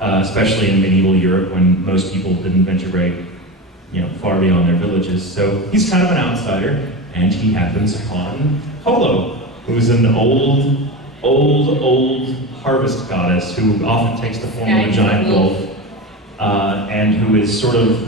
especially in medieval Europe when most people didn't venture very far beyond their villages. So he's kind of an outsider, and he happens upon Holo, who's an old harvest goddess who often takes the form of a giant wolf, and who is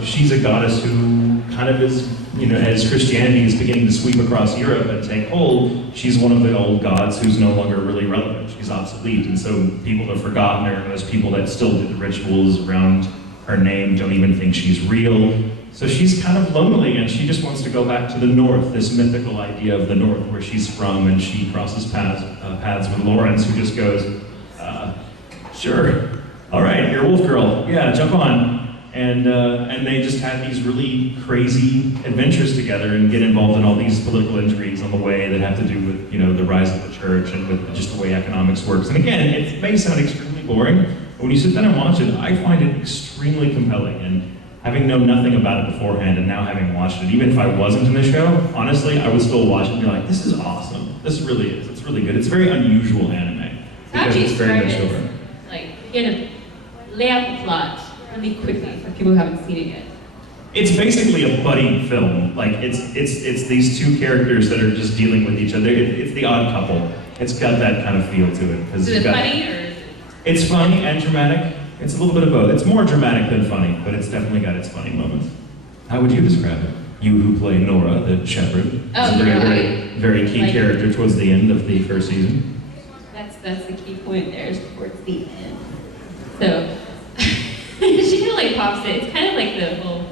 she's a goddess who kind of is, as Christianity is beginning to sweep across Europe and take hold, she's one of the old gods who's no longer really relevant. She's obsolete, and so people have forgotten her. Those people that still do the rituals around her name don't even think she's real. So she's kind of lonely, and she just wants to go back to the north, this mythical idea of the north where she's from, and she crosses paths with Lawrence, who just goes, sure, all right, you're a wolf girl, yeah, jump on. And they just have these really crazy adventures together and get involved in all these political intrigues on the way that have to do with, the rise of the church and with just the way economics works. And again, it may sound extremely boring, but when you sit down and watch it, I find it extremely compelling. And having known nothing about it beforehand and now having watched it, even if I wasn't in the show, honestly, I would still watch it and be like, this is awesome. This really is. It's really good. It's a very unusual anime because it's very mature. Like, lay out the plot really quickly for people who haven't seen it yet. It's basically a buddy film. Like, it's these two characters that are just dealing with each other. It's the odd couple. It's got that kind of feel to it. Is it funny or is it? It's funny and dramatic. It's a little bit of both. It's more dramatic than funny, but it's definitely got its funny moments. How would you describe it? You who play Nora, the shepherd. Oh, is a very key character towards the end of the first season. That's the key point there, is towards the end. So, she kind of pops it. It's kind of like the whole...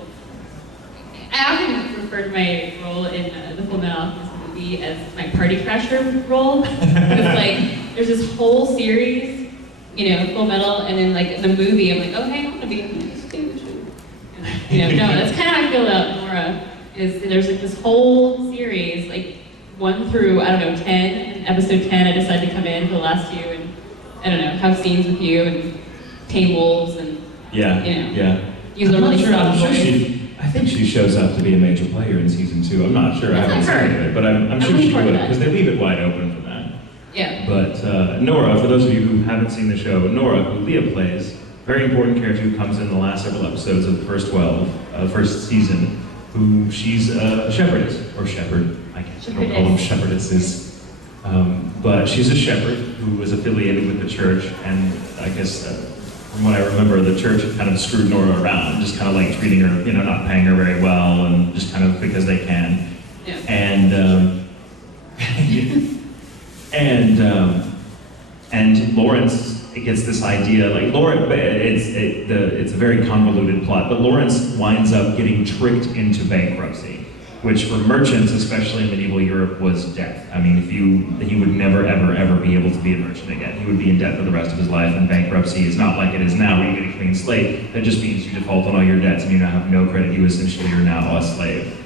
I often refer to my role in the Full Metal Alchemist movie as my party crasher role. Because there's this whole series, Full Metal, and then in the movie, I'm like, oh hey, I want to be in this too. No, that's kind of how I feel about Nora. Is there's this whole series, 1 through 10. And episode 10, I decided to come in for the last 2 and have scenes with you and tame wolves and use a really strong voice. I think she shows up to be a major player in season 2. I'm not sure. I haven't seen it, but I'm sure she would, because they leave it wide open for that. Yeah. But Nora, for those of you who haven't seen the show, Nora, who Leah plays, very important character who comes in the last several episodes of the first season, who she's a shepherdess, or shepherd. I don't call them shepherdesses. But she's a shepherd who is affiliated with the church, and I guess from what I remember, the church had kind of screwed Nora around, just kind of treating her, not paying her very well, and just kind of because they can. Yeah. And Lawrence gets this idea, it's a very convoluted plot, but Lawrence winds up getting tricked into bankruptcy, which for merchants, especially in medieval Europe, was death. I mean, he would never, ever, ever be able to be a merchant again. He would be in debt for the rest of his life, and bankruptcy is not like it is now, where you get a clean slate. That just means you default on all your debts and you now have no credit. You essentially are now a slave.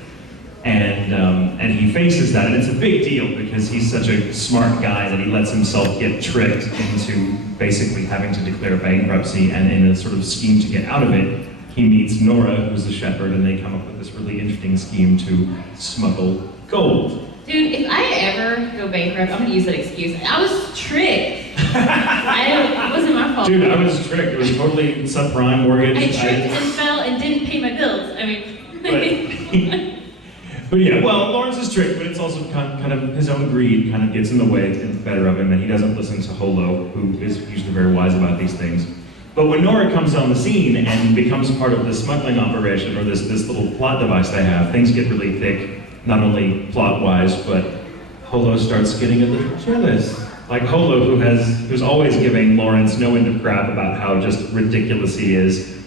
And he faces that, and it's a big deal because he's such a smart guy that he lets himself get tricked into basically having to declare bankruptcy, and in a sort of scheme to get out of it, he meets Nora, who's the shepherd, and they come up with this really interesting scheme to smuggle gold. Dude, if I ever go bankrupt, I'm gonna use that excuse. I was tricked. It wasn't my fault. Dude, I was tricked. It was totally subprime mortgage. I tripped and fell and didn't pay my bills. I mean... But yeah, well, Lawrence is tricked, but it's also kind of his own greed kind of gets in the way, gets better of him, and he doesn't listen to Holo, who is usually very wise about these things. But when Nora comes on the scene and becomes part of the smuggling operation, or this little plot device they have, things get really thick, not only plot-wise, but Holo starts getting a little jealous. Like Holo, who's always giving Lawrence no end of crap about how just ridiculous he is,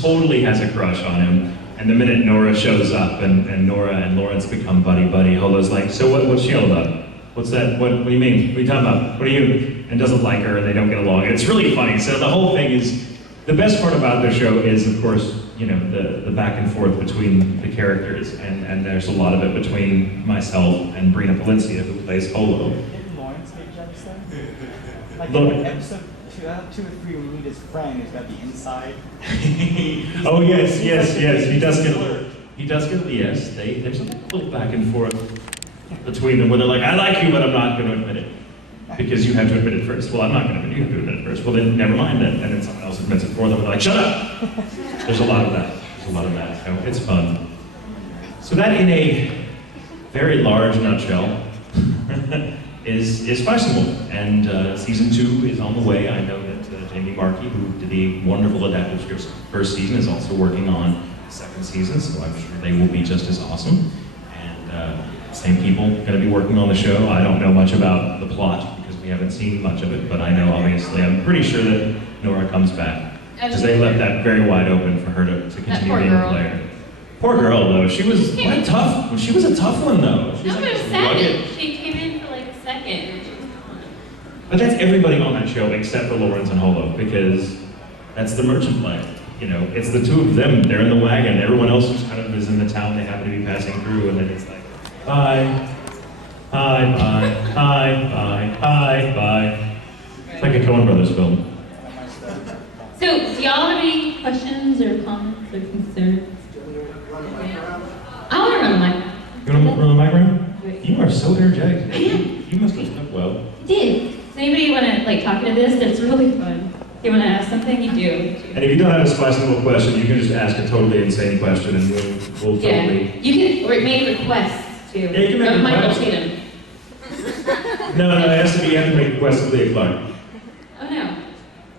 totally has a crush on him. And the minute Nora shows up and Nora and Lawrence become buddy-buddy, Holo's like, so what's she all about? What's that? What do you mean? What are you talking about? What are you? And doesn't like her, and they don't get along. It's really funny. So the whole thing is, the best part about the show is, of course, the back and forth between the characters, and there's a lot of it between myself and Brina Palencia, who plays Holo. Didn't Lawrence make jokes then? In episode 2 or 3, we meet his friend who's got the inside. Oh yes, he does get, yes, there's a little back and forth between them where they're like, I like you, but I'm not going to admit it. because you have to admit it first. Well, I'm not going to admit it. You have to admit it first. Well, then never mind then. And then someone else admits it for them. And they're like, shut up! There's a lot of that. There's a lot of that. So it's fun. So that, in a very large nutshell, is Festival. And season 2 is on the way. I know that Jamie Markey, who did the wonderful adapted scripts first season, is also working on the second season. So I'm sure they will be just as awesome. And same people going to be working on the show. I don't know much about the plot because we haven't seen much of it, but I know obviously, I'm pretty sure that Nora comes back. Because they left that very wide open for her to continue being a player. Poor girl though, she was tough. She was a tough one though. She was no, like it was second. She came in for like a second and she was gone. But that's everybody on that show except for Lawrence and Holo, because that's the merchant player. You know, it's the two of them, they're in the wagon. Everyone else just kind of is in the town they happen to be passing through, and then it's like, bye, hi, bye, hi, bye, hi, bye. It's like a Coen Brothers film. So, do y'all have any questions or comments or concerns? I want to run the mic. You want to run the mic around? You are so energetic. I am. You must have slept well. I did. Does anybody want to like talk into this? It's really fun. If you want to ask something, you do. And if you don't have a spiceable question, you can just ask a totally insane question, and we'll totally. You can or make requests too. Yeah, you can make Michael requests. Tatum. No, it has to be. You have to make requests of Leah Clark. Oh no.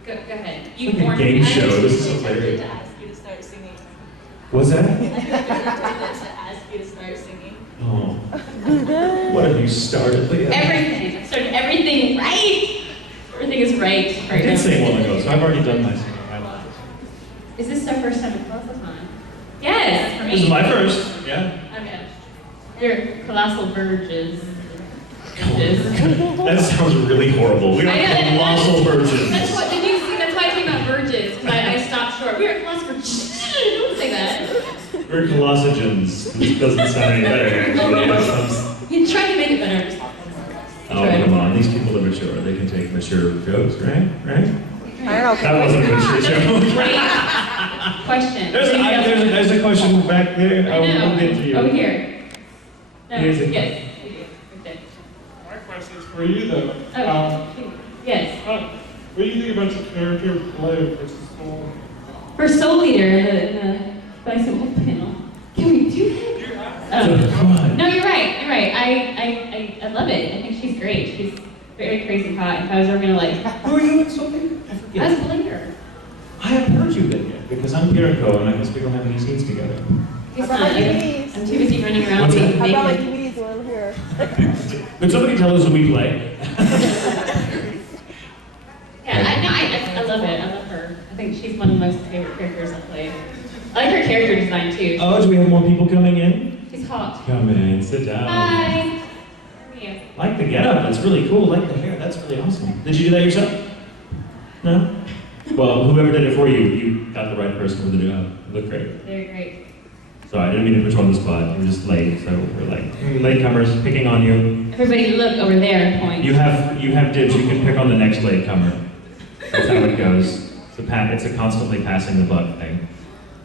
Go ahead. You It's like a game show. This is tempted hilarious. to ask you to start singing. What's that? I'm tempted to ask you to start singing. Oh. What have you started, Leah? Everything. I started everything right. Everything is right. I did sing a while ago, so I've already done my singing. Is this our first time at Colossalcon? Yes, for me. This is my first, yeah. Okay. They're colossal verges. That sounds really horrible. We are colossal virgins. That's what, did you see? That's why I talking about verges, because I stopped short. We are colossal virgins. Don't say that. We're colossogens. This doesn't sound any better, actually. You tried to make it better. Oh, come on. These people are mature. They can take mature jokes, right? Right? I don't know. That wasn't a mature joke. Great question. There's a question back there. I know. We'll get to you. Over here. No, Here's a- yes. Okay. My question is for you, though. Yes. What do you think about the character play versus soul? For Soul Leader in the Bison Wolf panel, can we do that? Come on. No, you're right. You're right. I love it. I think she's great. She's very crazy hot. If I was ever gonna like, Who are you in something? I I forget. was Blair. I haven't heard you then yet, because I'm Piriko, and I guess we don't have any scenes together. It's How not. about Louise? I'm too busy running around What's being that? How about like naked. Louise while here? Could somebody tell us who we play? Yeah, I love it. I love her. I think she's one of the most favorite characters I've played. I like her character design too. Oh, do we have more people coming in? She's hot. Come in, sit down. Hi. How are you? Like the getup, that's really cool. Like the hair, that's really awesome. Did you do that yourself? No? Well, whoever did it for you, you got the right person for the job. You look great. Very great. Sorry, I didn't mean to put you on the spot. You were just late, so we're like, latecomers, picking on you. Everybody look over there and point. You have dibs. You can pick on the next latecomer. That's how it goes. It's a constantly passing the buck thing.